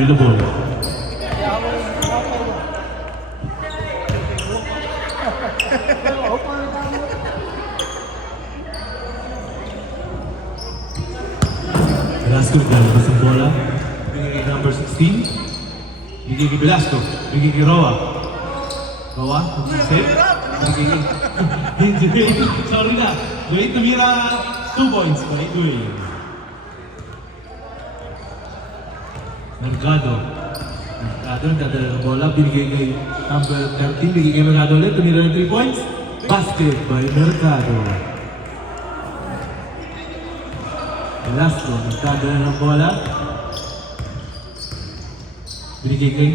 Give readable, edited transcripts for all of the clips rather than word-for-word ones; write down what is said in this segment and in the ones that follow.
available. Velasco naglalabas ang bola. Bigay kay number 16. Bigay kay Velasco. Bigay kay Roa. Roa, mag-save. Bigay kay... Sorry na. Dwayne tumira 2 points by Dwayne. Mercado. Mercado nagdadala ng bola. Binigay kay number 13. Bigay kay Mercado ulit. Tumira ng 3 points. Basket by Mercado. Velasco, nagdadala ng bola. Binigay kay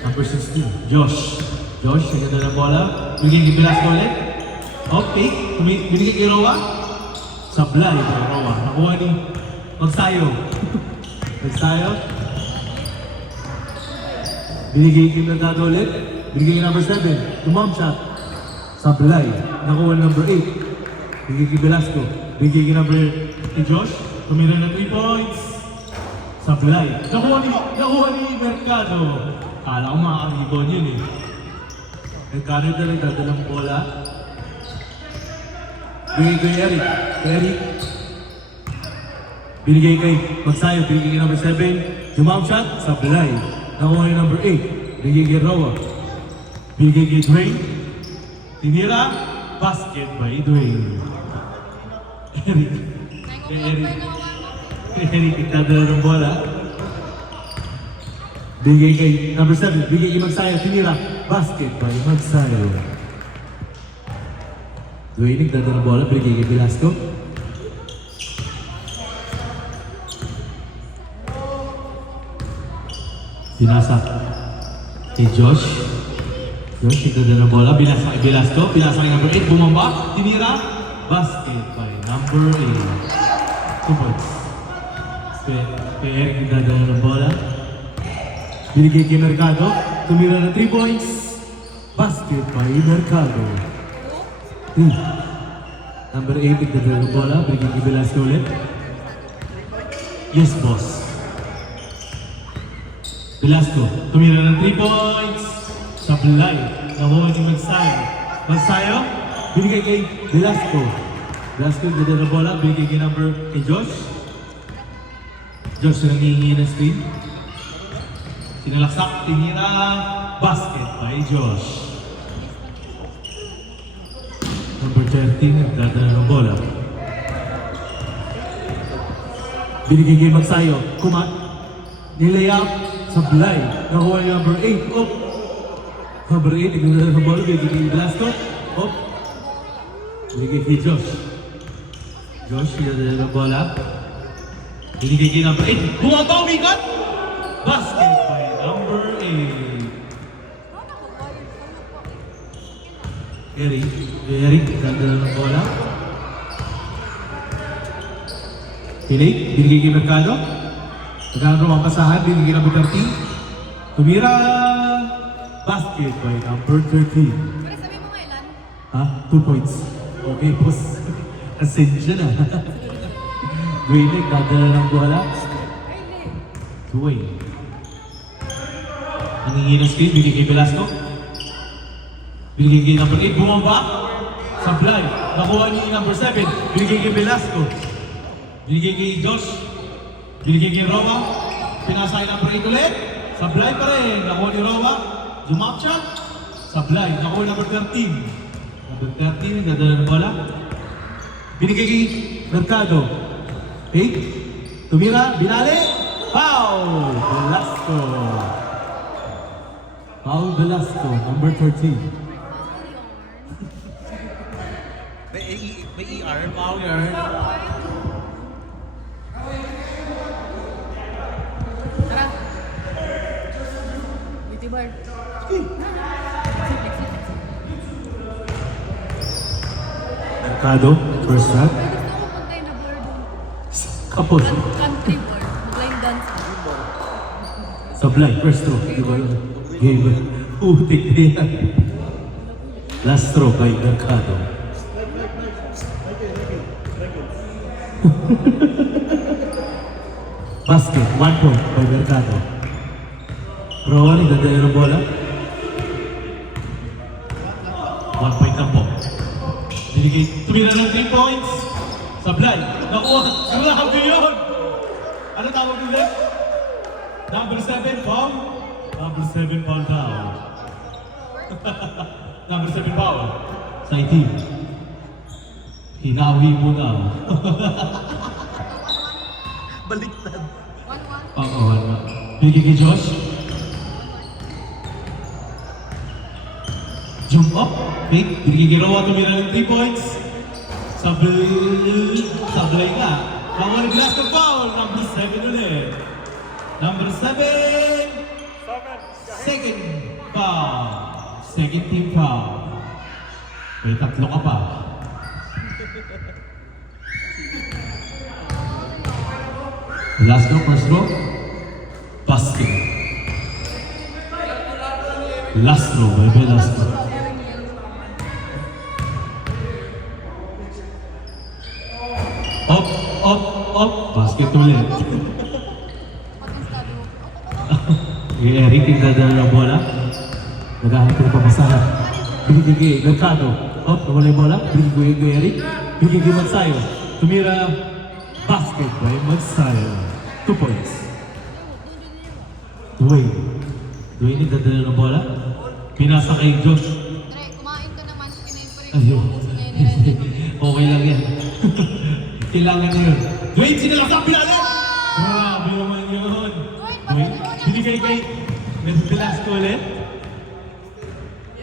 number 16, Josh. Josh, nagdadala ng bola. Binigay kay Velasco ulit. Okay, binigay kay Roa. Sablay kay Roa. Nakuha ni Magsayo. Magsayo. Binigay kay Mercado ulit. Binigay kay number 7, tumam shot. Sablay. Nakuha number 8. Binigay kay Velasco. Binigay kay number kay Josh, tumira ng 3 points. Sablay. Nakuha ni Mercado. Kala ko makakagibon yun eh. Mercado talaga nagdadalang bola. Binigay kay Eric. Eric. Binigay kay Magsayo. Binigay kay number 7. Jumam shot. Sablay. Nakuha ni number 8. Binigay kay Roa. Binigay kay Dwayne. Tinira. Basket by Dwayne. Eric. Eric nagdadala ng bola. Bigay kay number 7. Bigay kay Magsayo. Tinira. Basket by Magsayo. Dwayne nagdadala ng bola. Bigay kay Velasco. Pinasa kay Josh. Josh nagdadala ng bola. Pinasa kay Velasco. Pinasa kay number 8. Bumamba. Tinira. Basket by number 8. 2 points. Kay Eric nagdadala ng bola. Binigay kay Mercado. Tumira ng 3 points. Basket by Mercado. 3. Number 8 nagdadala ng bola. Binigay kay Velasco ulit. Yes, boss. Velasco. Tumira ng 3 points. Sablay. Nakuha si Magsayo. Magsayo. Binigay kay Velasco. Velasco nagdadala ng bola. Binigay kay number kay Josh. Josh nangihingi ng screen. Sinalaksak, tinira, basket by Josh. Number 13, nagdadala ng bola. Binigay kay Magsayo, kumat, nilayap, sablay, nakuha yung number 8, oh. Number 8, nagdadala ng bola, binigay kay Velasco, oh. Binigay kay Josh. Josh, nagdadala ng bola. Binigay kay number 8, bumabaw, bigat! Basket by number 8. Eric, nagdadala ng bola. Pinig, binigay kay Mercado. Nagkakaroon ang pasahan, binigay number 13. Tumira, basket by number 13. Pero sabi mo kailan? Ha? 2 points. Okay, boss. Ascension na. Dwayne, nagdadala ng bola. Dwayne. Nangingi ng screen, binigay kay Velasco. Binigay kay number 8, bumamba. Sablay. Nakuha niya yung number 7. Binigay kay Velasco. Binigay kay Josh. Binigay kay Roa. Pinasa kay number 8 ulit. Sablay pa rin. Nakuha ni Roa. Jumap shot. Sablay. Nakuha number 13. Number 13, nagdadala ng bola. Binigay kay Mercado. 8. Tumira. Binali. Foul! Velasco. Foul Velasco, number 13. May ER, foul yarn. Tara. Beauty bar. Mercado, first shot. Gusto ko puntay na board. Kapos. Country board. Mag-line dance. Sablay, first throw. Di ba yun? Game. Utik na yan. Last throw by Mercado. Basket, 1 point by Mercado. Rowan, nagdadala ng bola. 1 point lang po. Binigay, tumira ng 3 points. Sablay. Nakuha. Grabe yun! Ano tawag nila? Number 7, foul. Number 7, foul daw. Number 7, foul. Sa team. Hinawi mo na. Baliktad. 1-1. Pang-awan na. Binigay kay Josh. Jump up. Fake. Binigay kay Rowa. Tumira ng 3 points. Sablay nga. Bawal glass ng foul. Number 7 ulit. Number 7. Second foul. Second team foul. May tatlo ka pa. Last row, first row. Basket. Last row, baby, last row. Up, up, up. Basket ulit. Pag-instado. Eric, tingnan ng bola. Naghahanap ko ng papasahan. Binigay kay Mercado. Up, nawala yung bola. Binigay kay Eric. Binigay kay Magsayo. Tumira. Basket by Magsayo. 2 points. Dwayne. Dwayne, nagdadala ng bola. Pinasa kay Josh. Tre, kumain ka naman. Pinayin pa rin Ayun. yung puso niya ni Okay lang yan. Kailangan na yun. Dwayne, sinalaksak pinalit! Grabe naman yun. Dwayne, binigay kay Velasco ulit.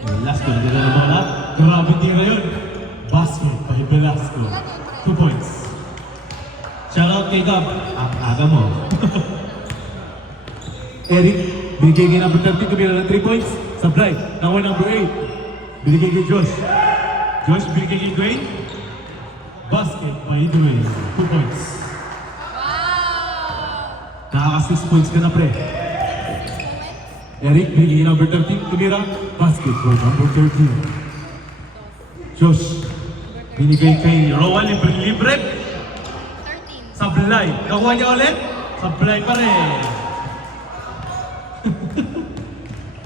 Velasco, nagdala ng bola. Grabe tira yun. Basket by Velasco. 2 points. Shoutout kay Gab. Aga mo. Eric, binigay kay number 30, tumira ng 3 points. Sablay, nakuha number 8. Binigay kay Josh. Josh, binigay kay Dwayne. Basket by Dwayne. 2 points. Wow! Nakaka 6 points ka na, pre. Eric, binigay kay number 13, tumira. Basket by number 13. Josh, binigay kay Rowan, libre-libre. 13. Sablay. Nakuha niya ulit? Sablay pa rin.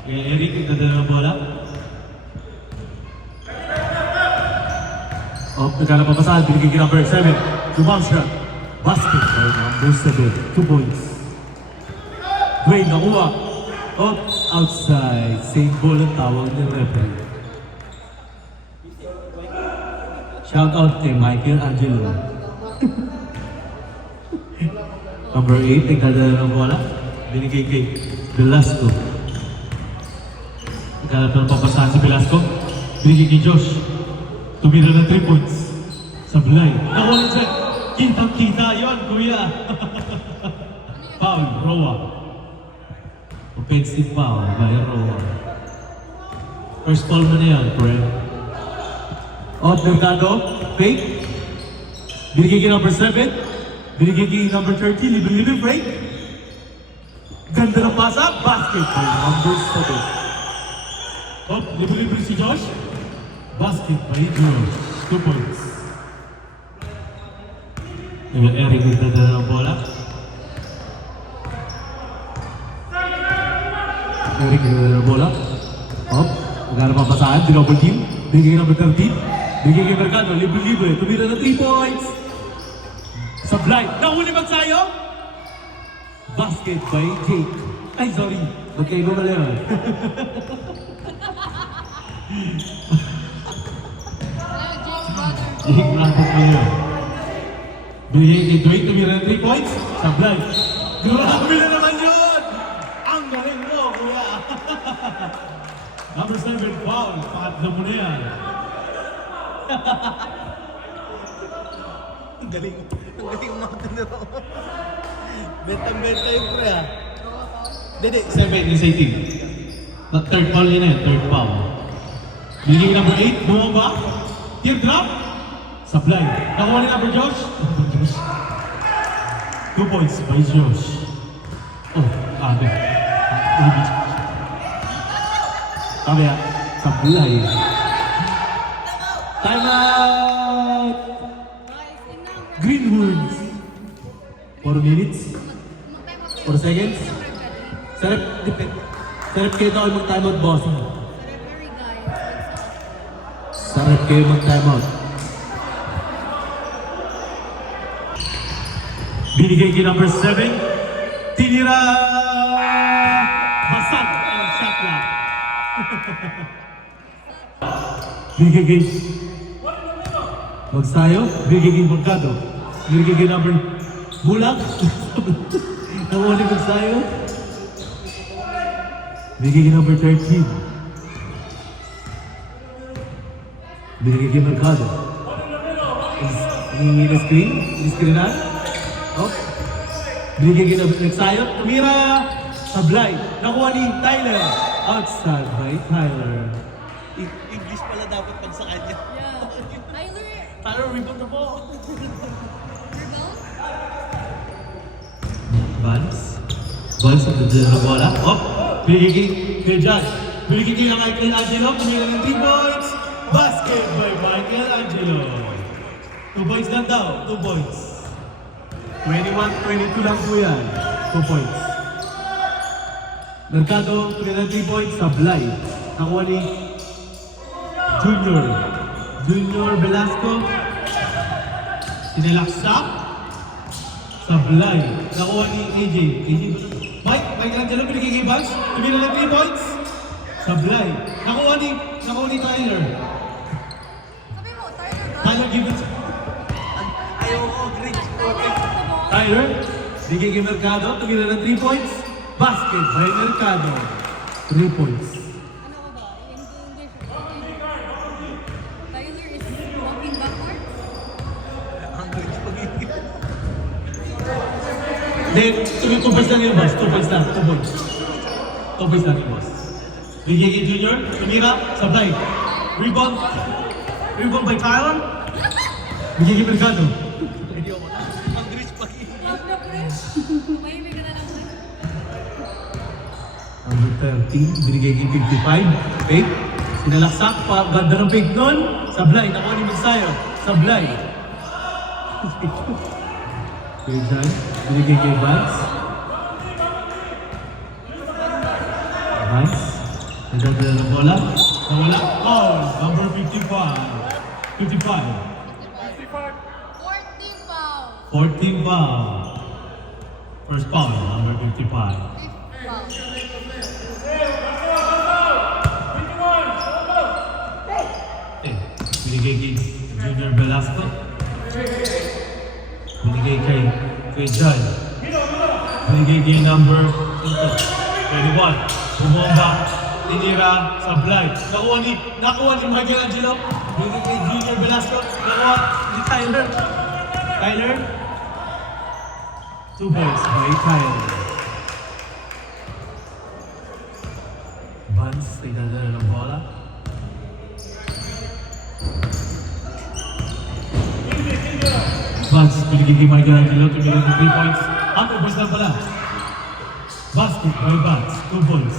Kaya Eric, nagdadala ng bola. Nagkala pa pasahan, binigay kay number 7. Jump shot. Basket by number 7. 2 points. Dwayne, nakuha. Outside. Same ball ang tawag ng referee. Shout out kay Michael Angelo. Number 8, nagdadala ng bola. Binigay kay Velasco. Nagkala pa ng papasahan si Velasco. Binigay kay Josh. Tumira ng 3 points. Sablay. Nakuha ng set. Kitang-kita yun, kuya. Foul, Roa. Offensive foul by Roa. First foul mo na yan, pre. Mercado. Fake. Binigay kay number 7. Binigay kay number 30. Libre-libre break. Ganda ng pasa. Basket by number 7. Libre-libre si Josh. Basket by Josh. 2 points. Eric nagdadala ng bola. Eric nagdadala ng bola. Magkano pa pasahan. Double team. Bigay number 13. Bigay kay Mercado. Libre-libre. Tumira ng 3 points. Sablay. Nahuli Magsayo. Basket by Jake. Ay, sorry. Magkaiba pala yun. Jake Blanco pa yun. Binigay kay Dwayne, tumira ng 3 points. Sablay. Grabe na naman yun! Ang galing mo, kuya! Number 7, foul. Pakatla mo na yan. Ang galing. Ang galing umakta na raw. Bentang-benta yung pre ah. Hindi, 7 is 18. Third foul yun na yan, third foul. Binigay number 8, bumaba. Teardrop. Sablay. Nakuha ni number Josh. 2 points by Josh. Aga. Kaya, Sablay. Time out! Greenwoods. 4 minutes. 4 seconds. Sarap, depende. Sarap kayo tayo mag-timeout, boss. Sa referee guys. Sarap kayo mag-timeout. Binigay kay number 7. Tinira! Basag ang shot clock. Binigay kay Magsayo. Binigay kay Mercado. Binigay kay number Bulag. Nawali Magsayo. Binigay kay number 13. Binigay kay Mercado. Hindi na screen? Hindi screen na? Oh. Binigay kay Nagsayo. Tumira! Sablay. Nakuha ni Tyler. Outside by Tyler. English pala dapat pag sa kanya. Yeah. Tyler, Tyler, rebound na po. rebound. Vance ang dadala ng bola. Oh! Binigay kay Josh. Binigay kay Michael Angelo. Tumira ng 3 points. Basket by Michael Angelo. 2 points lang daw. 2 points. 21-22 lang po yan. 2 points. Mercado, tumira ng 3 points. Sablay. Nakuha ni Junior Velasco. Sinilaksak. Sablay. Nakuha ni AJ. Mike Angelo, binigay kay Vance. Tumira ng 3 points. Sablay. Nakuha ni Tyler. Sabi mo, Tyler ba? Tyler Gibbons. Ayaw ko, Grinch. Tyler, bigay kay Mercado, tumira ng 3 points. Basket by Mercado. 3 points. Ano ko ba? Hindi siya. Tyler is walking backwards. Ang Grinch pagiging. Then, 2 points lang yung boss. 2 points lang. 2 points. 2 points lang yung boss. Bigay kay Junior, tumira, sablay. Rebound. Rebound by Tyler. Bigay kay Mercado. Ayaw ko na. Ang Grinch pagiging. Wag na, Chris. Mahimik ka na lang, Chris. Number 13, binigay kay 55. Fake. Sinalaksak pa. Ganda ng fake nun. Sablay. Nakuha ni Magsayo. Sablay. Kay John. Binigay kay Vance. Vance. Nagdadala ng bola. Nawala. Oh, number 55. 55. 14 foul. 14 foul. First foul, number 55. Fifth foul. Eh, binigay kay Junior Velasco. Binigay kay John. Binigay kay number 21. Bumomba. Tinira. Sablay. Nakuha ni Michael Angelo. Binigay kay Junior Velasco. Nakuha ni Tyler. Tyler. 2 points by Tyler. Vance ay dadala ng bola. Vance, binigay kay Michael Angelo, tumira ng 3 points. 2 points lang pala. Basket by Vance, 2 points.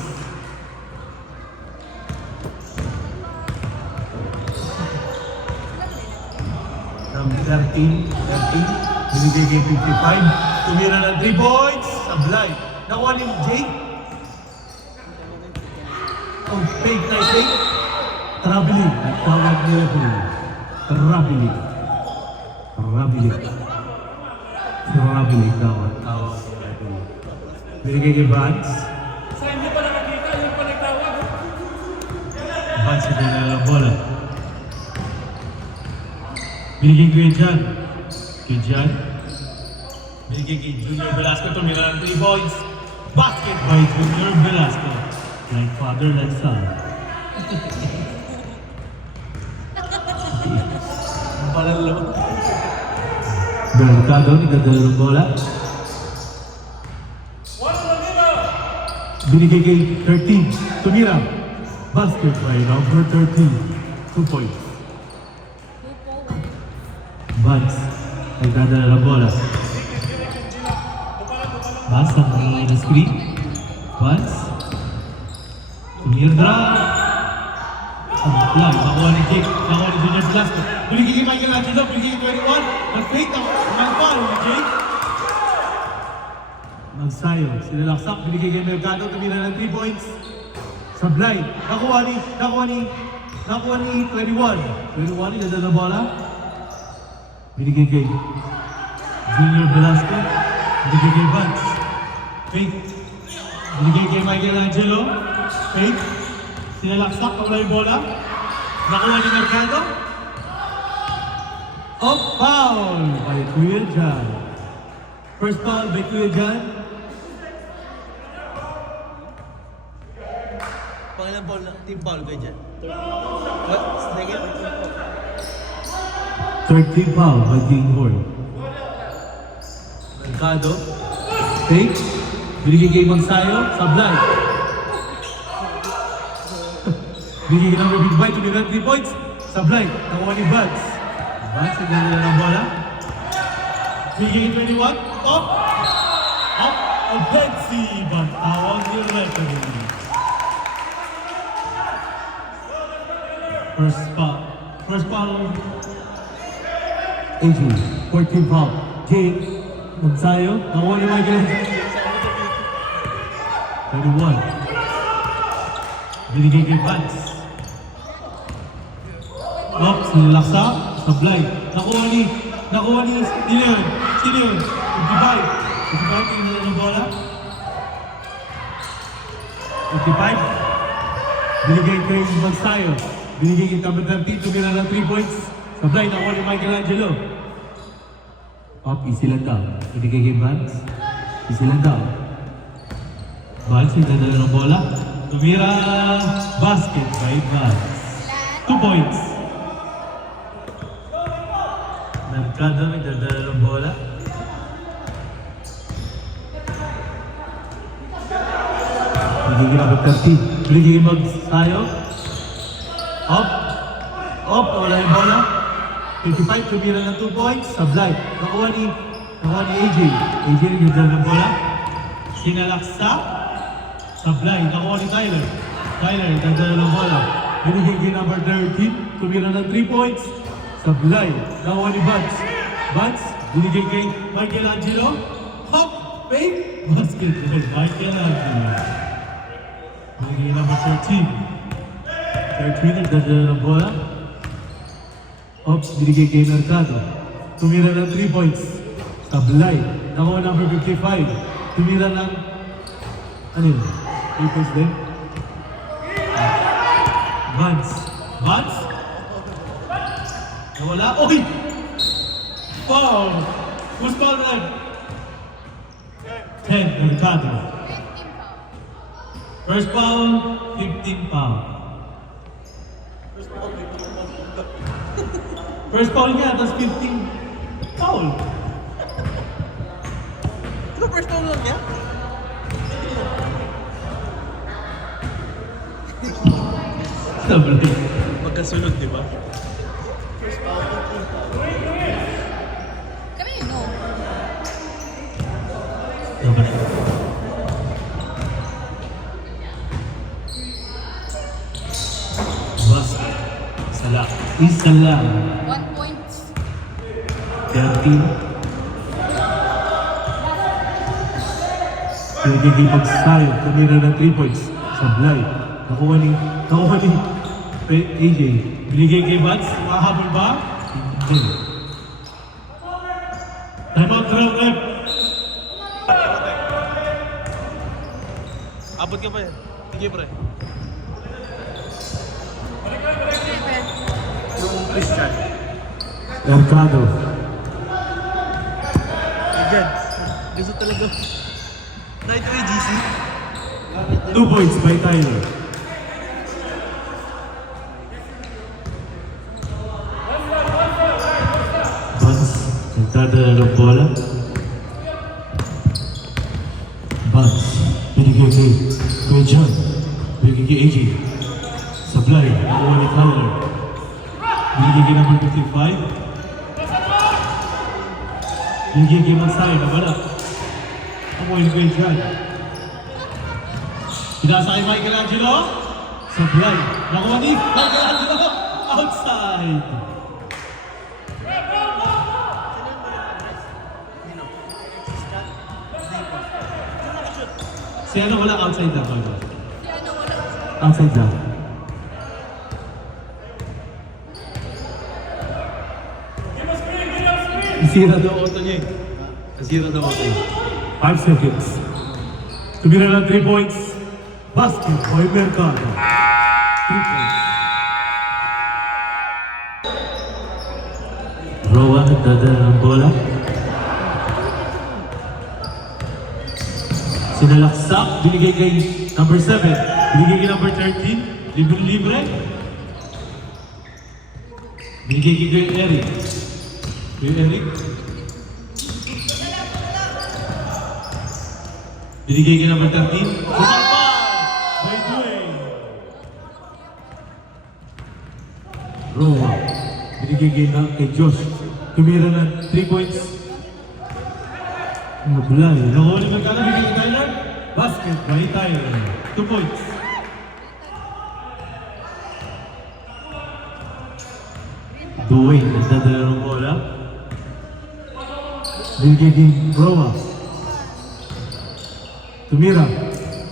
Number 13, binigay kay 55. Tumira ng 3 points. Sablay. Nakuha ni Jake. Oh, fake na fake. Traveling. At tawag nila po. Traveling. Traveling tawag. Binigay kay Vance. Sa hindi pa nakakita, yung pa nagtawag. Vance ito na lang bola. Binigay kay Jan. Binigay kay Junior Velasco. Tumira ng 3 points. Basket by Junior Velasco. Like father, like son. Palalo. Mercado, nagdadala ng bola. Binigay kay 13. Tumira. Basket by number 13. 2 points. Vance, nagdadala ng bola. Vance, ang screen. Vance. Tumira. Sablay. Nakuha ni Jake. Nakuha ni Junior Velasco. Binigay kay Michael Angelo. Binigay kay 21. Nag-fake. Nag-foul ni Jake. Magsayo. Sinalaksak. Binigay kay Mercado. Tumira ng 3 points. Sablay. Nakuha ni 21. 21 ni dala bola. Binigay kay Junior Velasco. Binigay kay Vance. Faith. Binigay kay Michelangelo. Faith. Sinalaksak pag yung bola. Nakuha ni Mercado. Foul by Kuya Jan. First foul by Kuya Jan. Pangilang ball na, team foul kayo dyan. Second? Third team foul by King Horn. Mercado. Faith. Binigay kay Magsayo. Sablay. Binigay ng Big Bite. Tumira 3 points. Sablay. Nakuha ni Buds. Buds. Ang ganda ng bola. Binigay kay 21. Up. Offensive. Ang tawag ni referee. First foul. AJ. 14 foul. Jake. Magsayo. Nakuha ni Michael. 21. Binigay kay Vance. Sinilaksa. Sablay. Nakuha ni, sino yun? 55. 55, tingnan na ng bola. 55. Binigay kay Magsayo. Binigay kay number 13, tumira ng 3 points. Sablay, nakuha ni Michelangelo. Easy lang daw. Binigay kay Vance. Easy lang daw. Vance, nagdadala ng bola. Tumira basket by Vance. 2 points. Mercado, nagdadala ng bola. Binigay kay number 13. Binigay kay Magsayo. Wala yung bola. 55, tumira ng 2 points. Sablay. Nakuha ni AJ. AJ nagdadala ng bola. Sinalaksa. Sablay. Nakuha ni Tyler. Tyler, nagdadala ng bola. Binigay kay number 13. Tumira ng 3 points. Sablay. Nakuha ni Buds. Buds. Binigay kay Michelangelo. Fake. Basketball. Michelangelo. Binigay kay number 13. 13, nagdadala ng bola. Binigay kay Mercado. Tumira ng 3 points. Sablay. Nakuha number 55. Tumira ng... Ano yun? 3 points din? Vance. Nawala. Oy! Foul! Who's foul red? 10, Mercado. First foul, 15 foul. First foul niya, tapos 15 foul. Ito first foul lang niya? Sablay. Magkasunod, di ba? Kami, no. Sablay. Basket. Isa lang. 1 point. 13. Pinagiging Magsayo, tumira ng 3 points. Sablay. Nakuha ni AJ. Binigay kay Vance. Mahabol ba? Hindi. Time out, ref. Abot ka pa yan. Sige, pre. Yung Christian. Mercado. Agad. Gusto talaga. Right away, GC. 2 points by Tyler. Vance. Nagdadala ng bola. Vance. Binigay kay Kuya John. Binigay kay AJ. Sablay. Nakuha ni Tyler. Binigay kay number 55. Binigay kay Magsayo. Nawala. Nakuha ni Kuya John. Pinasa kay Michelangelo. Sablay. Nakuha ni Michelangelo. Outside. Si ano wala outside na ba? Si ano, wala. Outside down. Nasira daw auto niya eh. Nasira daw auto niya. 5 seconds. Tumira ng 3 points. Basket, Boy Mercado. 3 points. Rowan nagdadala ng bola. Sinalaksak, binigay kay number 7. Binigay kay number 13. Libre-libre. Binigay kay Eric. Kay Eric. Binigay kay number 13. Sumapa! By Dwayne. Rowan. Binigay kay Josh. Tumira ng 3 points. Mabulay. Nakawali magkala, bigay kay Tyler. Basket by Tyler. 2 points. Dwayne, nagdadala ng bola. Binigay kay Roa. Tumira.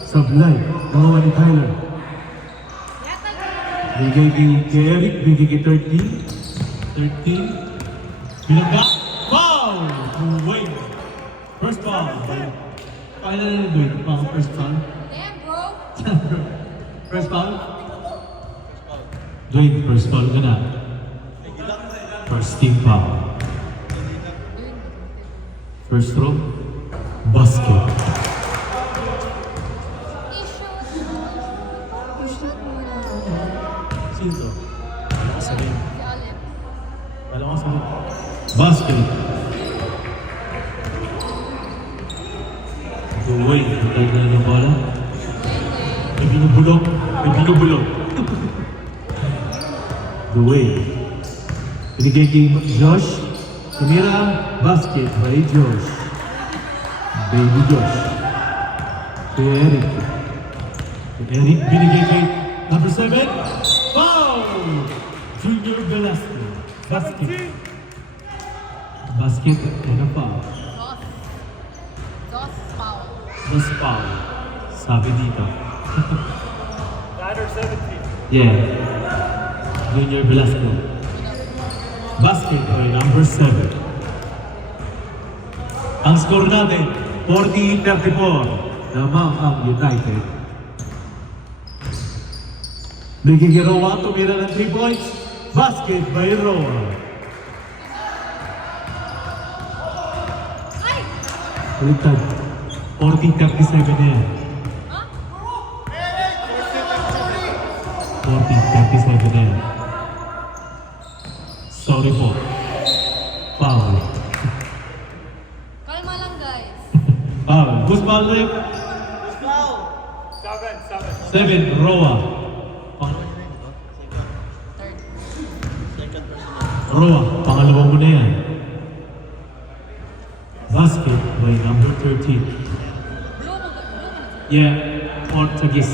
Sablay. Nakawali ni Tyler. Binigay kay Eric. Binigay kay 13. Bilangga. Foul! Dwayne. First foul. Final na Dwayne. First foul. Damn, bro. First foul. Dwayne, first foul ka na. First team foul. First throw. Basket. Sino to? Alam ko sabihin. Alam ko sabihin. Basket. Dwayne, nagdadala ng bola. May binubulok. Dwayne. Binigay kay Josh. Tumira. Basket by Josh. Baby Josh. Kay Eric. Binigay kay number 7. Foul! Junior Velasco. Basket. Basket. Ano pa? Dos foul. Mas foul. Sabi dito. Ladder 17. Yeah. Junior Velasco. Basket by number 7. Ang score natin, 40-34. Lamang ang United. Bigay kay Roa, tumira ng 3 points. Basket by Roa. Ulitan. 40-37 na yan. 40-37 na yan. Sorry po. Foul. Kalma lang, guys. Foul. Who's foul, Rick? 7. Roa. Roa, pangalawa mo na yan. Basket by number 13. Yeah, or sagis.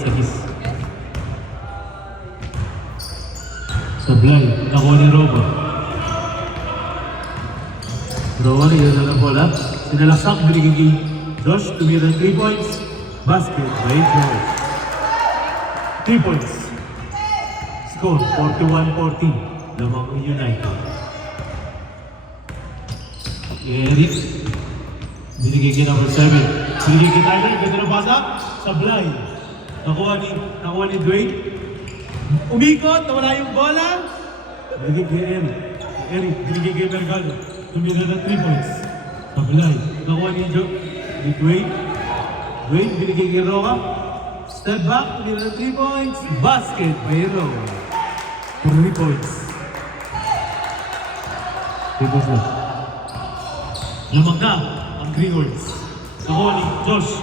Sablay, nakuha ni Roa. Roa na yun na bola. Sinalaksak, binigay kay Josh, tumira 3 points. Basket by Josh. 3 points. Score, 41-14. Lamang ang United. Eric. Binigay kay number 7. Binigay kay Tyler. Ganda ng basa. Sablay. Nakuha ni Dwayne. Umikot. Nawala yung bola. Binigay kay Eric. Binigay kay Mercado. Tumira na 3 points. Sablay. Nakuha ni Dwayne. Dwayne. Binigay kay Roa. Step back. Tumira na 3 points. Basket by Roa. 3 points. 3 points na. Lamang na ang Greenwoods. Nakuha ni Josh.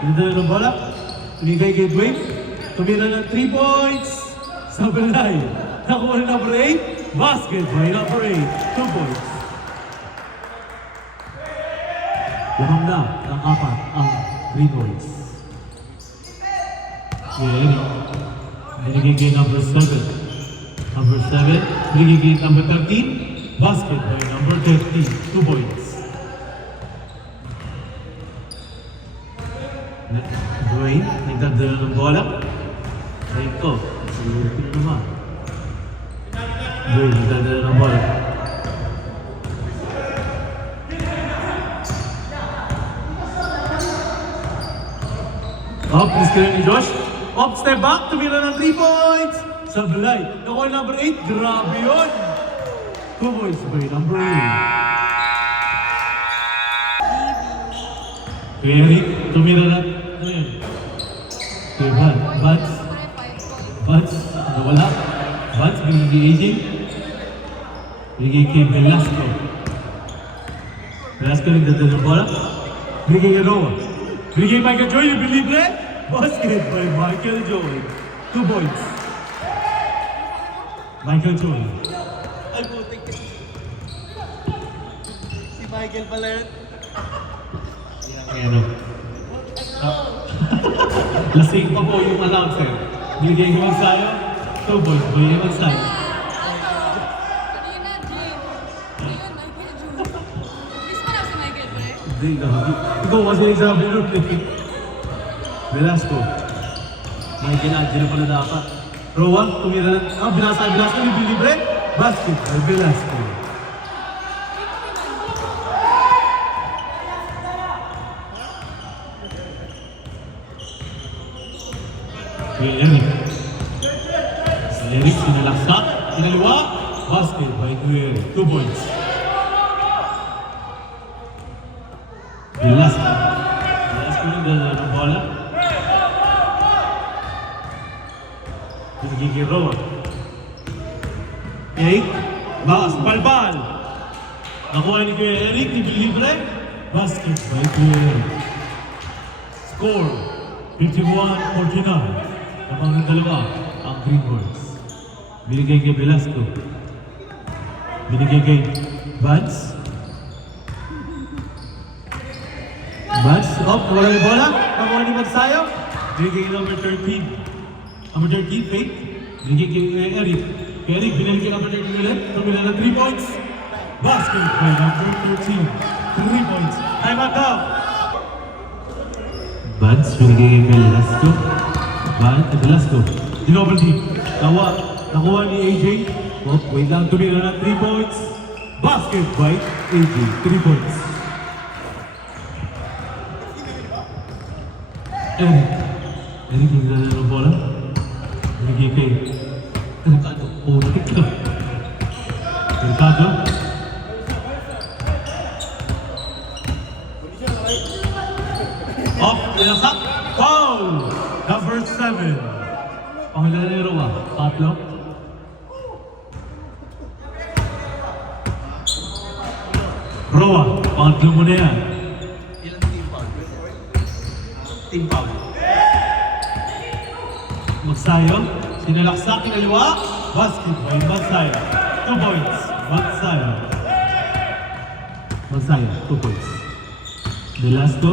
Pinadala ng bola. Tumigay kay Dwayne. Tumira ng 3 points. Sablay. Nakuha ni number 8. Basket by number 8. 2 points. Lamang na ang 4 ang Greenwoods. Binigay kay number 7. Binigay kay number 13. Basket by number 13, 2 points. Dwayne, nagdadala ng bola. Right ko. Ito na naman. Boy, nagdadala ng bola. Up, miss ni Josh. Up, step back, tumira ng 3 points. Sablay. Nakuha number 8, grabe yun. 2 points by number 8. Kuya Eric, tumira na. Ano yun? Kuya Vance. Vance, nawala. Vance, binigay kay AJ. Binigay kay Velasco. Velasco nagdadala ng bola. Binigay kay Roa. Binigay kay Michael Joy, you believe that? Basket by Michael Joy. 2 points. Michael Joy. Ay, putik. Si Michael pala yun. Ano? Lasing pa po yung announcer. Binigay ko magsayo. 2 points. Binigay magsayo. Kanina, Jay. Ngayon, Michael Jr. Miss mo na si Michael, pre. Hindi, ikaw kasi nagsabi nun eh. Velasco. Michael Angelo pala dapat. Roa, tumira na. Binasa Velasco, yung libre. Basket by Velasco. Kuya Eric. Si Eric, sinalaksak. Sinaliwa. Basket by Kuya Eric. 2 points. Velasco. Velasco yung dala ng bola. Pinagiging Roa. Eric. Bakas. Balbal. Nakuha ni Kuya Eric. Libre. Basket by Kuya Eric. Score. 51-49. Kapag ng dalawa, ang Greenhorns. Binigay kay Velasco. Binigay kay Vance. Vance, nawala yung bola. Nakuha ni Magsayo. Binigay kay number 13. Number 13, Faith. Binigay kay Eric. Kay Eric, binigay kay number 13 ulit. Tumila ng 3 points. Basket by number 13. 3 points. Time out now. Vance, binigay kay Velasco. Vance, Velasco. Dinoble team. Nakuha ni AJ. Oh, wait lang, tumira ng 3 points. Basket by AJ. 3 points. Eric. Eric, yung dala ng bola. Binigay kay Mercado. Oh, nakita. Mercado. Up, inasak. Foul! Number 7. Pangilan ni Roa. Tatlo. Roa, pangatlo mo na yan. Ilang team foul? Team foul. Magsayo. Sinalaksak, kinaliwa. Basket by Magsayo. 2 points. Magsayo. Magsayo, 2 points. Velasco.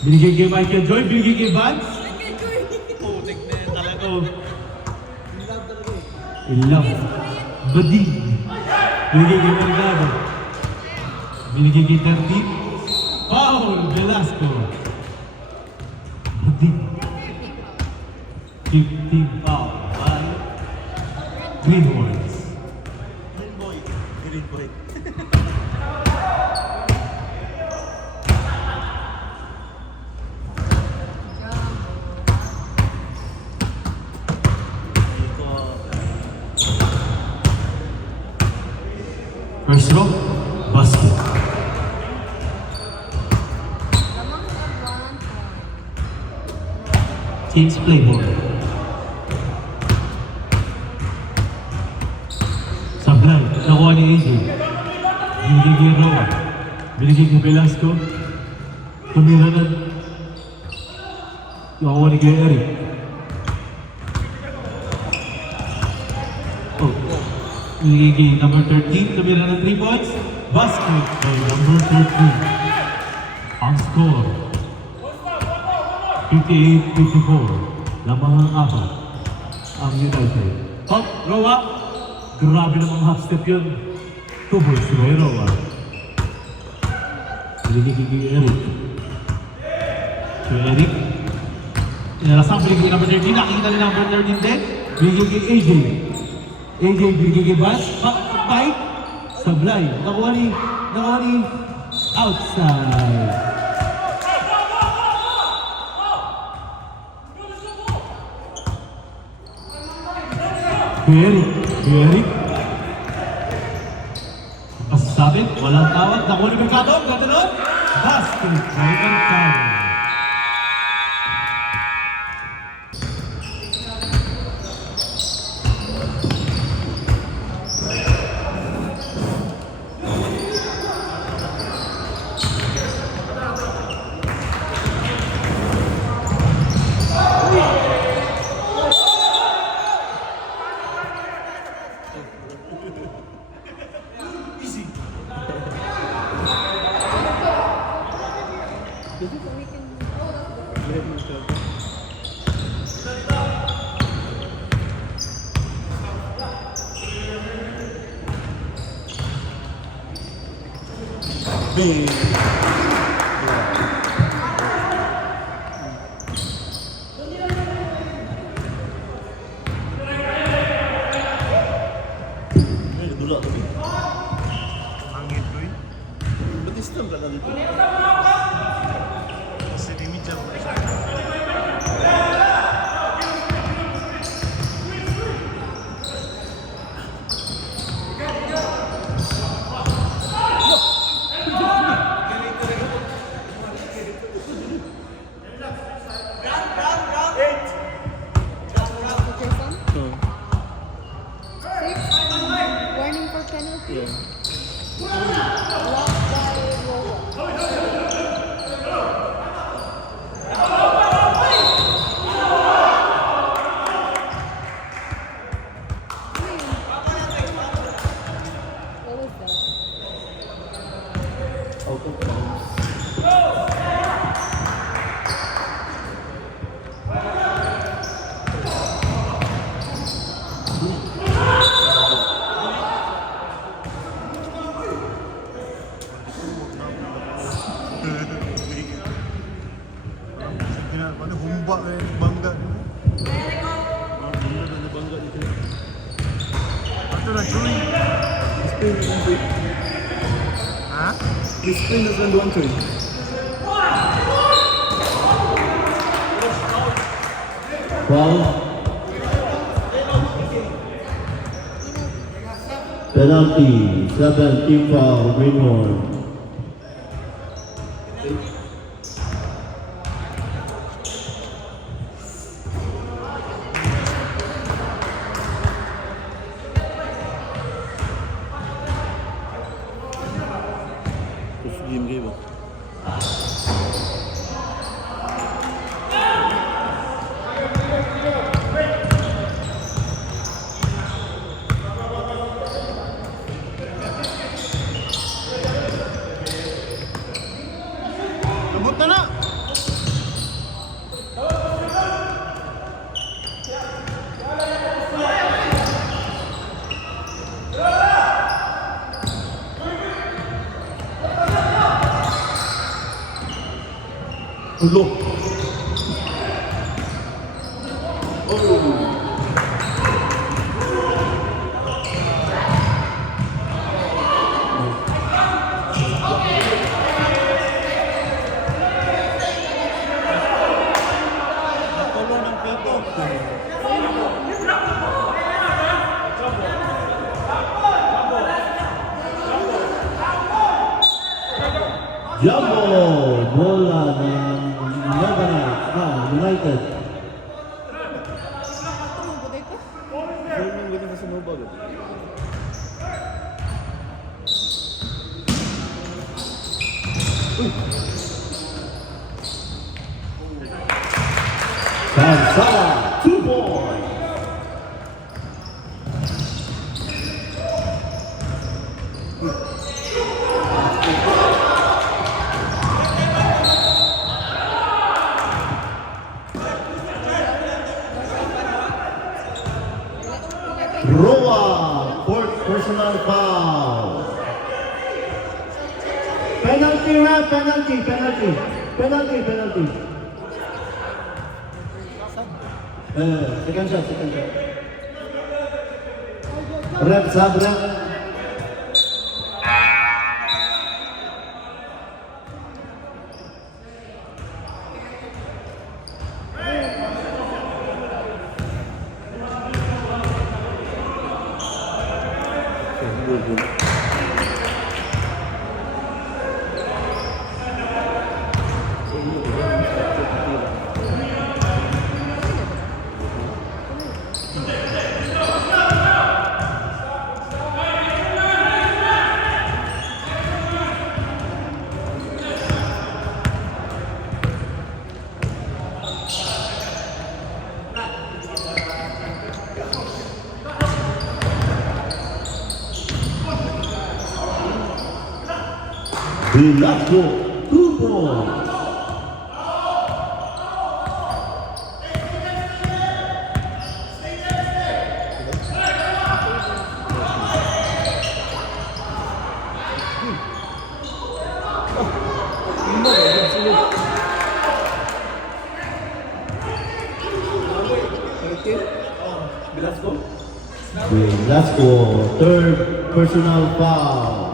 Binigay kay Michael Joy. Binigay kay Vance. Michael Joy. Putik na yan talaga. Love. Badi. Binigay kay Mercado. Binigay kay 13. Foul! Velasco. Badi. 15 foul. Greenhorns. Green boy. Green boy. First row, basket. Lamang sa 1 point. Teams play ball. Sablay, nakuha ni AJ. Binigay kay Roa. Binigay kay Velasco. Tumira na. Nakuha ni kay Eric. Oh. Binigay kay number 13. Tumira na 3 points. Basket by number 13. Ang score. 58-54. Lamang ang apat. Ang United. Top, Roa. Grabe namang half step yun. 2 points by Roa. Binigay kay Eric. Kay Eric. Inalasang binigay number 13. Nakikita ni number 13 din. Binigay kay AJ. AJ binigay kay Bas. Fight. Sablay. Nakuha ni outside. Very. Pasasabit, walang tawag. Nakuha ni Mercado. Ganda nun. Basket. Second time. Dula tapi. Angin boy. Betis tu tak ada itu. Masih di meja. Warning for penalty. Yeah. Blocked by Roa. What was that? Out of bounds. Mana humbak bangga ni. Bangga dan bangga itu. Atau nak curi. Ha? This screen is going to curi. Foul. Penalty. 7 foul. Greenwood. Game game. Lembut na na. Ulo. Oh. Tolong ng pito. Jumbo. Bola ng United. Tumubuday ko? Ganyan ganyan sa mobile. Sansala. 2 points. Roa, fourth personal foul. Penalty. Second shot. Rep, sub, rep. Velasco, 2 points. Velasco, third personal foul.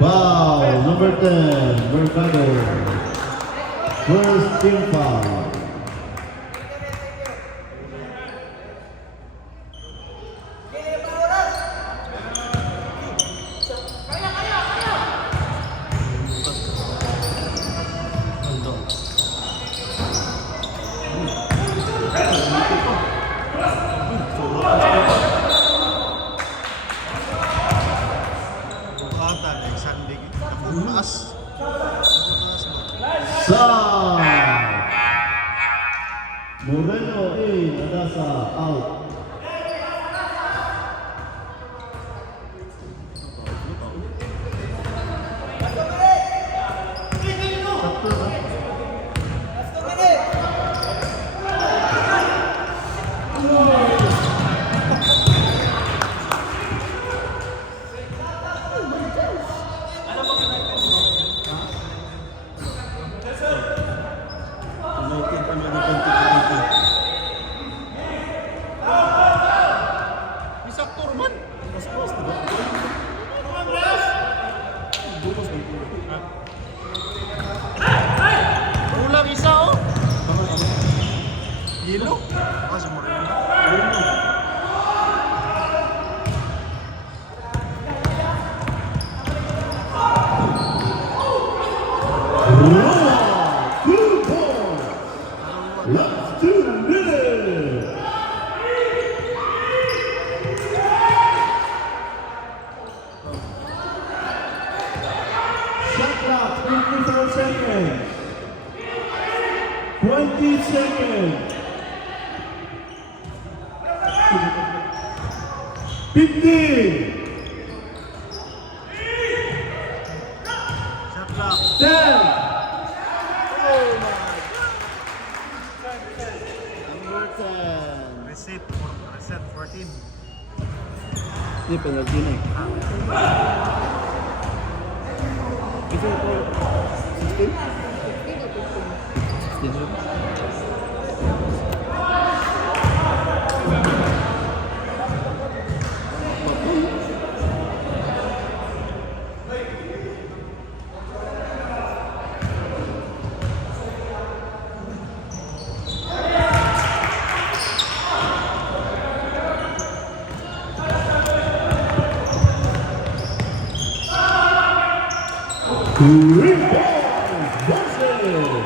Foul, number 10, Mercado. First team foul. Sa Moreno in, Adasa out. Ulang isa oh. Yelo? Kasi mo rin. Wow, 2 points. Last 2 minutes. Shot clock, 24 seconds. 20 seconds. 15. Shot clock. 10. Number 10. Reset 14. Ini penalti nih. Itu 16? 16. Rebound, Boston.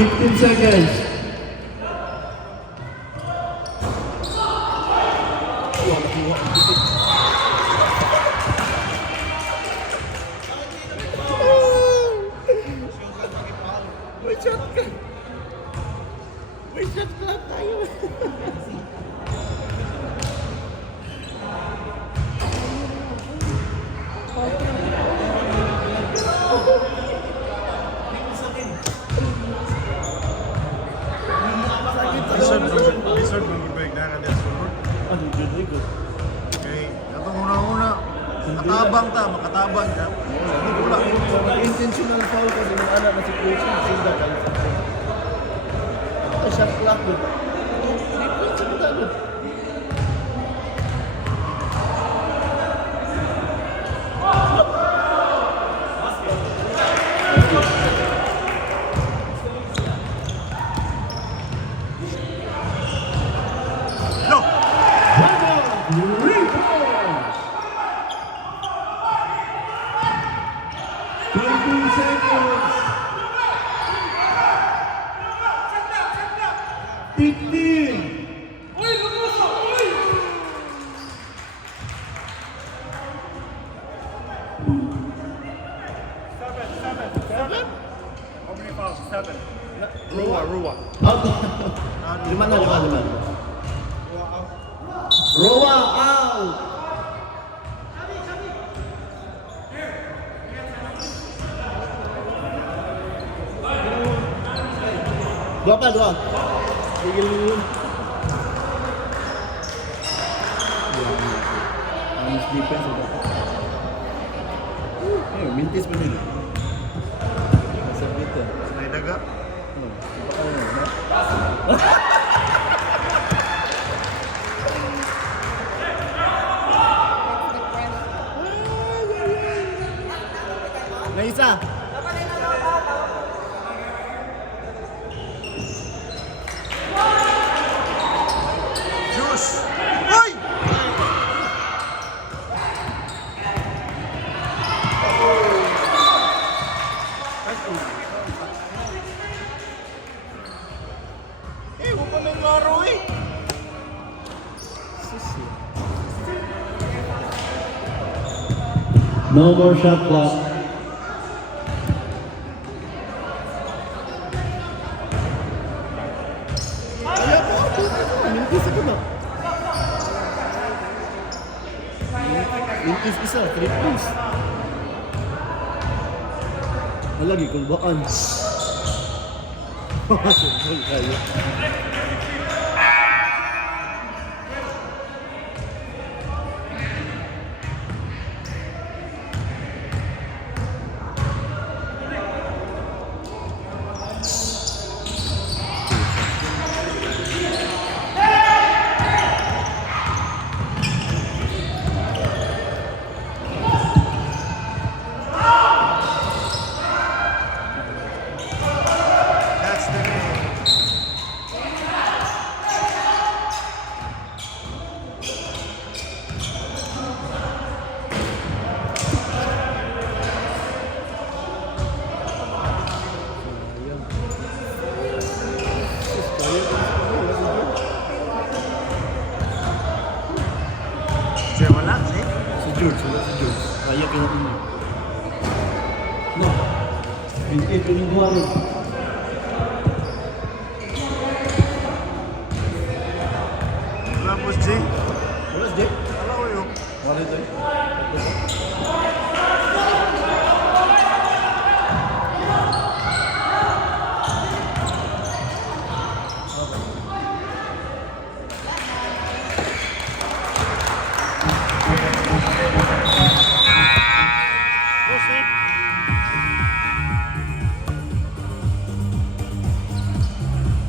15 seconds. May shot ka. May shot ka tayo. Lizard mong gibay na kanila sunod. Ano dyan rin ko? Kay atong una-una, makatabang ta, makatabang ka. Wala. Intentional foul kasi ng anak na situation. Sinda ka. Ay, shot clock doon. Sa kita doon. No! Rebounds. 20 seconds. 15. How many fouls? 7. Ruwa. Out. Lima na. Roa out. Dua pa, dua. Tigil yun. Ang defense ito. Mintis pa nila. Nasa dito. Ay daga. Baka na. May isa. Juice! Uy! Eh, huwag pa may laro eh. No more shot clock. Mintis ako ba? Mintis isa, 3 points. Malagi kung baan. Sumol kayo. That's the game. Siya wala, eh? Si George, wala si George. Kaya kinatin mo. No. 28 yung buwan. Wala po, Jay. Wala si Jake? Wala ko yun. Wala si Jake?